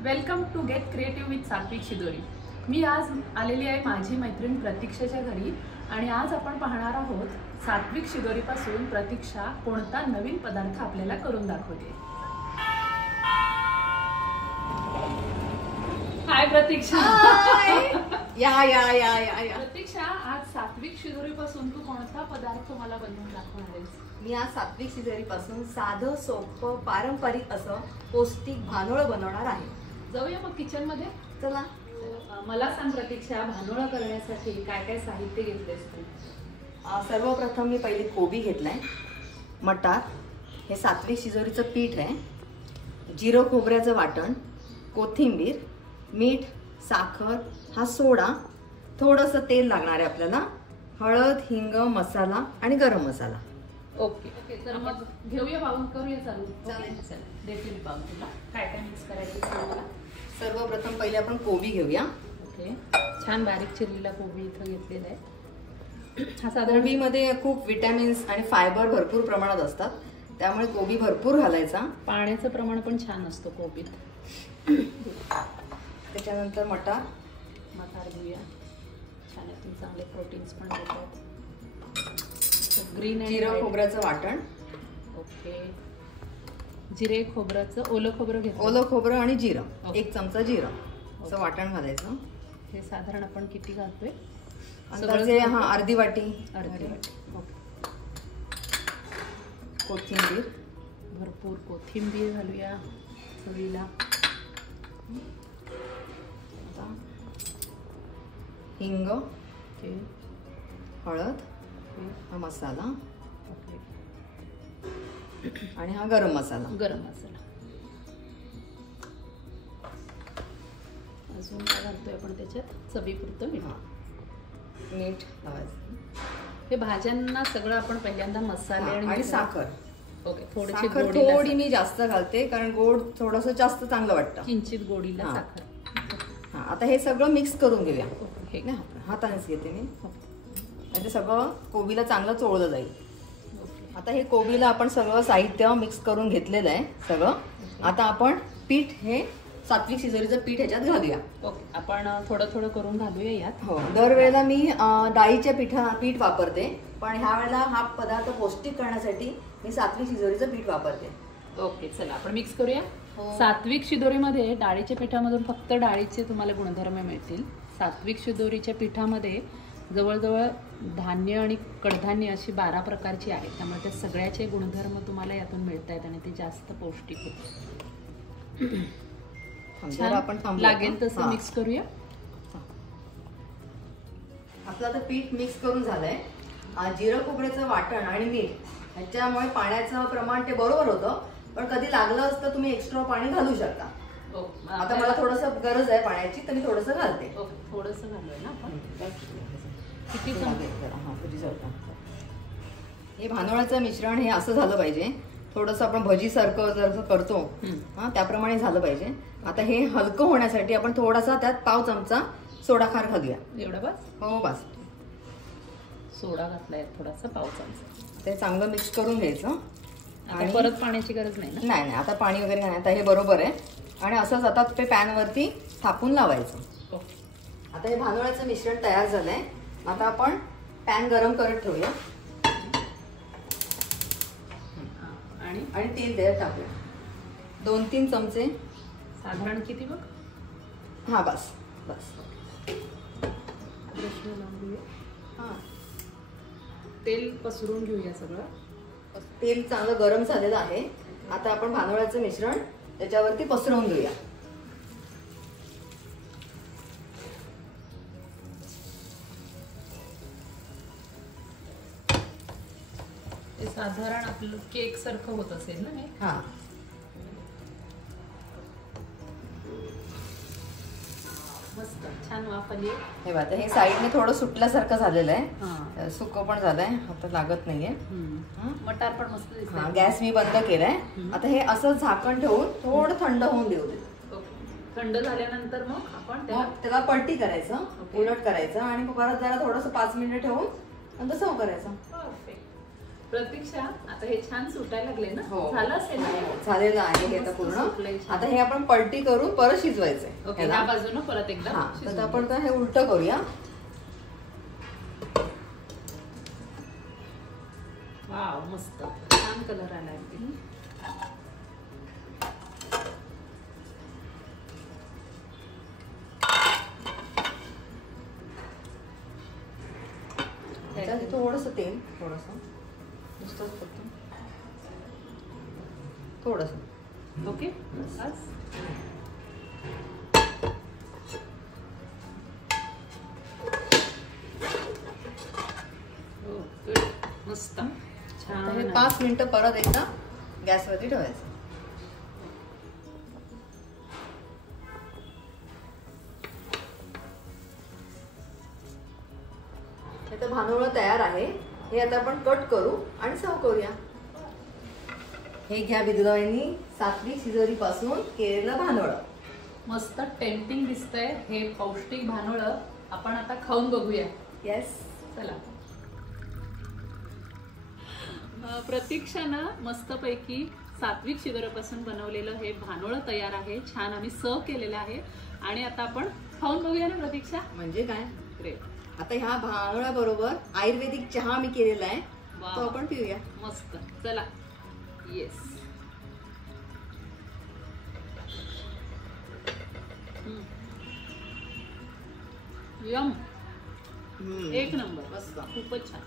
Welcome to get creative with Satvik Shidori. मी आज आलेली आहे माझी मैत्रीण प्रतीक्षाच्या घरी आणि आज आपण पाहणार आहोत सात्विक शिदोरीपासून प्रतीक्षा कोणता नवीन पदार्थ आपल्याला करून दाखवते। हाय प्रतीक्षा। या या या या या प्रतीक्षा, आज सात्विक शिदोरीपासून तू कोणता पदार्थ मला बनवून दाखवणार आहेस? मी आज सात्विक शिदोरीपासून साधं सोपं पारंपरिक असं पौष्टिक भानोळं बनवणार आहे। जाऊया मग किचन मध्ये। चला। मला सांग प्रतीक्षा, भानोळं करण्यासाठी काय काय साहित्य घेतलेस तू? सर्वप्रथम मी पहिली कोबी घेतलाय, मटार, हे सात्विक शिदोरीचं पीठ आहे, जिरं खोबऱ्याचं वाटण, कोथिंबीर, मीठ, साखर, हा सोडा, थोडंसं तेल लागणार आहे आपल्याला, हळद, हिंग, मसाला आणि गरम मसाला। ओके ओके, तर मग घेऊया पाहून करूया चालू। चालेल चल, देते मी पाहून तुला काय काय मिक्स करायचं सांग मला। सर्वप्रथम पहिले आपण कोबी घेऊया। ओके, छान बारीक चिरलेला कोबी इथं घेतलेला आहे। हा साधारण कोबीमध्ये खूप विटॅमिन्स आणि फायबर भरपूर प्रमाणात असतात, त्यामुळे कोबी भरपूर घालायचा। पाण्याचं प्रमाण पण छान असतं कोबीत। त्याच्यानंतर मटार घेऊया, छान आहे, चांगले प्रोटीन्स पण देतात। ग्रीन जिरं खोबऱ्याचं वाटण। ओके, जिरे खोबऱ्याचं ओलं खोबरं घेतलं, ओलं खोबरं आणि जिरं, 1 चमचा जिरं असं वाटण घालायचं। हे साधारण आपण किती घालतोय? अंदाजे अर्धी वाटी। अर्धी वाटी। ओके, कोथिंबीर, भरपूर कोथिंबीर घालूया चवीला। हिंग, ओके, हळद, हा मसाला, ओके, आणि हा गरम मसाला। गरम मसाला अजून काय घालतोय आपण त्याच्यात? चवीपुरतं मीठ। मीठ लावायचं। हे भाज्यांना सगळं आपण पहिल्यांदा मसाले आणि साखर। ओके, साखर थोडी मी जास्त घालते कारण गोड थोडंसं जास्त चांगलं वाटतं, किंचित गोडीला साखर। आता हे सगळं मिक्स करून घेऊया। हे ना हातानेच घेते मी, म्हणजे सगळं कोबीला चांगलं चोळलं जाईल। आता हे कोबीला आपण सगळं साहित्य मिक्स करून घेतलेलं आहे सगळं। आता आपण पीठ, हे सात्विक शिदोरीचं पीठ ह्याच्यात घालूया। ओके, आपण थोडं थोडं करून घालूया यात। हो, दरवेळेला मी डाळीच्या पीठ वापरते, पण ह्या वेळेला हा पदार्थ पौष्टिक करण्यासाठी मी सात्विक शिदोरीचं पीठ वापरते। ओके, चला आपण मिक्स करूया। सात्विक शिदोरीमध्ये डाळीच्या पिठामधून फक्त डाळीचे तुम्हाला गुणधर्म मिळतील। सात्विक शिदोरीच्या पिठामध्ये जवळजवळ धान्य आणि कडधान्य अशी 12 प्रकारची आहेत, त्यामुळे त्या सगळ्याचे गुणधर्म तुम्हाला यातून मिळत आहेत आणि ते जास्त पौष्टिक होते। आपण लागेल तसं मिक्स करूया। आपलं आता पीठ मिक्स करून झालंय। जिरं खोबऱ्याचं वाटण आणि मीठ ह्याच्यामुळे पाण्याचं प्रमाण ते बरोबर होतं, पण कधी लागलं असतं तुम्ही एक्स्ट्रा पाणी घालू शकता। आता मला थोडंसं गरज आहे पाण्याची, तर मी थोडंसं घालते। थोडंसं घालूया ना आपण। किती हे भानोळ्याचं मिश्रण हे असं झालं पाहिजे, थोडंसं आपण भजीसारखं जसं करतो त्याप्रमाणे झालं पाहिजे। आता हे हलकं होण्यासाठी आपण थोडासा त्यात पाव चमचा सोडा खार घालूया। एवढा बस? हो बस। सोडा घातलाय थोडासा, पाव चमचा। ते चांगलं मिक्स करून घ्यायचं आणि परत पाण्याची गरज नाही ना? नाही, आता पाणी वगैरे नाही, आता हे बरोबर आहे। आणि असंच आता ते पॅन वरती थापून लावायचं। आता हे भानोळ्याचं मिश्रण तयार झालंय। आता आपण पॅन गरम करत ठेवूया आणि तेल द्यायला टाकूया 2-3 चमचे। साधारण किती बघ? हा बस बस। तेल पसरून घेऊया सगळं। तेल चांगलं गरम झालेलं आहे। आता आपण भानोळ्याचं मिश्रण त्याच्यावरती पसरवून घेऊया। ते साधारण आपलं केक सारखं होत असेल ना हे? हा, मस्त छान वाफ आली। हे बघा, हे साईडने थोडं सुटल्यासारखं झालेलं आहे, सुकं पण झालंय, आता लागत नाहीये। मटार पण मस्त दिसतंय। गॅस मी बंद केलाय। आता हे असं झाकण ठेवून थोडं थंड होऊन देऊ दे। थंड झाल्यानंतर मग आपण त्याला पलटी करायचं, उलट करायचं आणि परत जरा थोडंसं 5 मिनिटं ठेवून नंतर सर्व करायचं। प्रतीक्षा आता हे छान सुटायला लागले ना? हो. झालं असेल ना? झालेलं आहे हे आता मस्त पूर्ण. सुटलंय छान. आता हे आपण पलटी करून परत शिजवायचंय. ओके, ह्या बाजूनं परत एकदा हा, शिजवून तर आपण घ्या. आता हे उलट करूया. वाव, मस्त छान कलर आला आहे. थोडस तेल, थोडस नुसतंच फक्त थोडस. ओके, बस. हो, good. मस्त आता हे छान. 5 मिनिटं परत एकदा गॅसवरती ठेवायचं. हे तर भानोळ तयार आहे. हे आता आपण कट करू आणि सर्व करूया. हे घ्या विधवाईंनी सात्विक शिजोरी पासून केलेलं भानोळ. मस्त टेम्पटिंग दिसतंय हे पौष्टिक भानोळ. आपण आता खाऊन बघूया. येस, चला. प्रतीक्षानं मस्तपैकी सात्विक शिदोऱ्यापासून बनवलेलं हे भानोळ तयार आहे. छान आम्ही सर्व केलेलं आहे आणि आता आपण खाऊन बघूया ना प्रतीक्षा? म्हणजे काय, ग्रेट. आता ह्या भानोळ्याबरोबर आयुर्वेदिक चहा मी केलेला आहे, वा. तो आपण पिऊया. मस्त, चला. येस. यम, एक नंबर, मस्त. खूपच छान.